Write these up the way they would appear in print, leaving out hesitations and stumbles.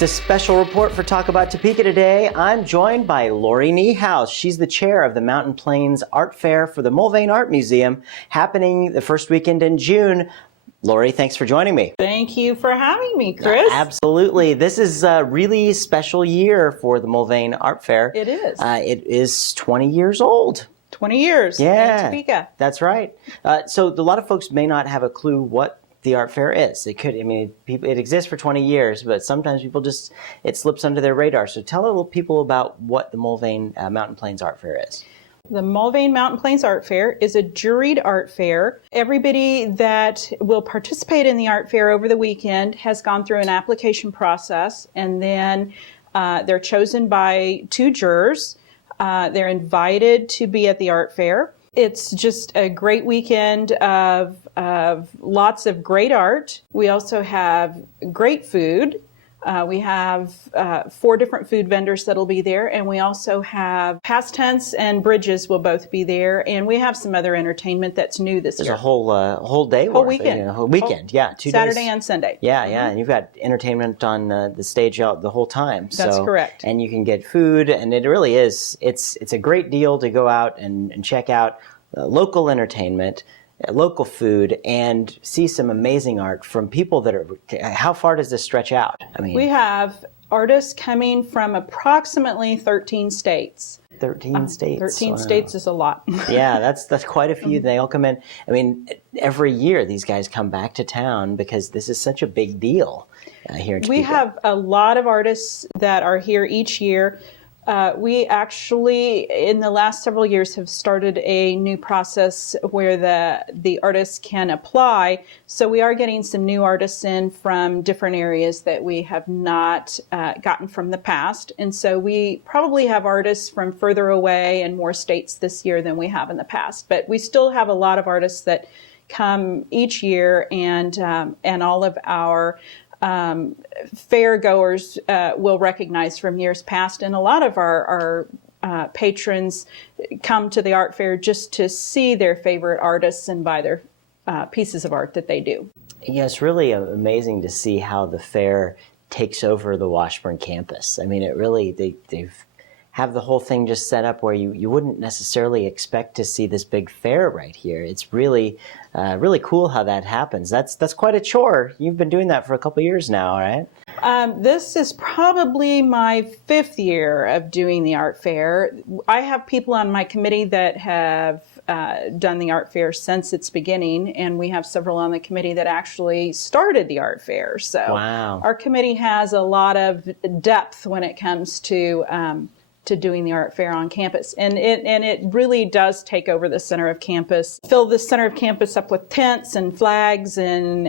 It's a special report for Talk About Topeka today. I'm joined by Laurie Niehaus. She's the chair of the Mountain Plains Art Fair for the Mulvane Art Museum, happening the first weekend in June. Laurie, thanks for joining me. Thank you for having me, Chris. Absolutely. This is a really special year for the Mulvane Art Fair. It is. It is 20 years old. 20 years in Topeka. That's right. So a lot of folks may not have a clue what the art fair is. It exists for 20 years, but sometimes people it slips under their radar. So tell a little people about what the Mulvane Mountain Plains Art Fair is. The Mulvane Mountain Plains Art Fair is a juried art fair. Everybody that will participate in the art fair over the weekend has gone through an application process, and then they're chosen by two jurors. They're invited to be at the art fair. It's just a great weekend of lots of great art. We also have great food. We have 4 different food vendors that'll be there, and we also have past tense and bridges will both be there, and we have some other entertainment that's new this year. There's a whole day whole worth, weekend. Whole weekend, yeah, 2 days. Saturday and Sunday. Yeah, and you've got entertainment on the stage out the whole time. That's correct. And you can get food, and it really is. It's a great deal to go out and check out local entertainment, local food, and see some amazing art from people that are. How far does this stretch out? I mean, we have artists coming from approximately 13 states. 13 states. 13 wow. states is a lot. Yeah, that's quite a few. They all come in. I mean, every year these guys come back to town because this is such a big deal here in Topeka. We have a lot of artists that are here each year. We actually, in the last several years, have started a new process where the artists can apply. So we are getting some new artists in from different areas that we have not gotten from the past. And so we probably have artists from further away and more states this year than we have in the past. But we still have a lot of artists that come each year, and all of our fair goers will recognize from years past, and a lot of our patrons come to the art fair just to see their favorite artists and buy their pieces of art that they do. Yeah, it's really amazing to see how the fair takes over the Washburn campus. I mean, it really they've have the whole thing just set up where you wouldn't necessarily expect to see this big fair right here. It's really cool how that happens. That's quite a chore. You've been doing that for a couple years now, right? This is probably my 5th year of doing the art fair. I have people on my committee that have done the art fair since its beginning, and we have several on the committee that actually started the art fair. So wow. Our committee has a lot of depth when it comes to doing the art fair on campus, and it really does take over the center of campus, fill the center of campus up with tents and flags, and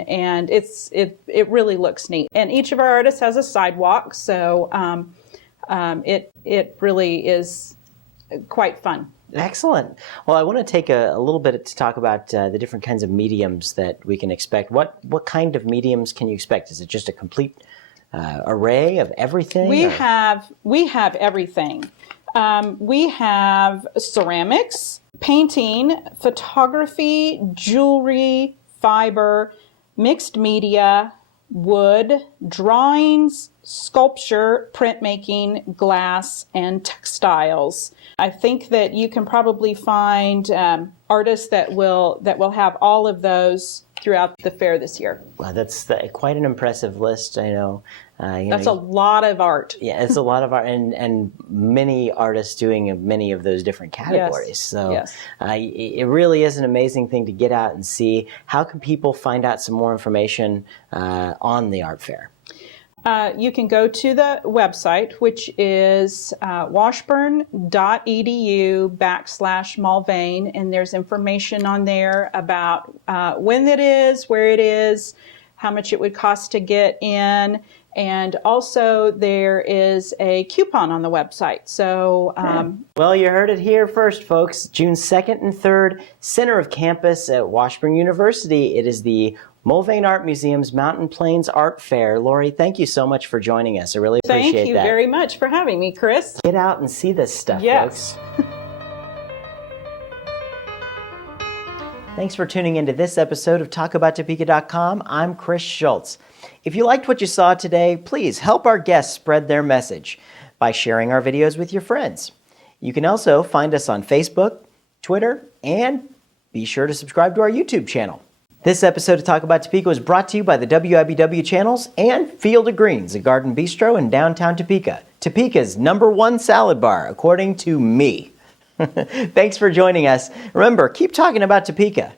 it really looks neat. And each of our artists has a sidewalk, so it really is quite fun. Excellent. Well, I want to take a little bit to talk about the different kinds of mediums that we can expect. What kind of mediums can you expect? Is it just a complete array of everything? We have everything. We have ceramics, painting, photography, jewelry, fiber, mixed media, wood, drawings, sculpture, printmaking, glass, and textiles. I think that you can probably find artists that will have all of those throughout the fair this year. Wow, that's quite an impressive list. I know. That's a lot of art. Yeah, it's a lot of art, and many artists doing many of those different categories. Yes. So yes. It really is an amazing thing to get out and see. How can people find out some more information on the art fair? You can go to the website, which is washburn.edu/Mulvane, and there's information on there about when it is, where it is, how much it would cost to get in, and also there is a coupon on the website. So, well, you heard it here first, folks. June 2nd and 3rd, center of campus at Washburn University. It is the Mulvane Art Museum's Mountain Plains Art Fair. Laurie, thank you so much for joining us. I really appreciate that. Thank you very much for having me, Chris. Get out and see this stuff, yes. folks. Thanks for tuning into this episode of TalkAboutTopeka.com. I'm Chris Schultz. If you liked what you saw today, please help our guests spread their message by sharing our videos with your friends. You can also find us on Facebook, Twitter, and be sure to subscribe to our YouTube channel. This episode of Talk About Topeka was brought to you by the WIBW channels and Field of Greens, a garden bistro in downtown Topeka. Topeka's #1 salad bar, according to me. Thanks for joining us. Remember, keep talking about Topeka.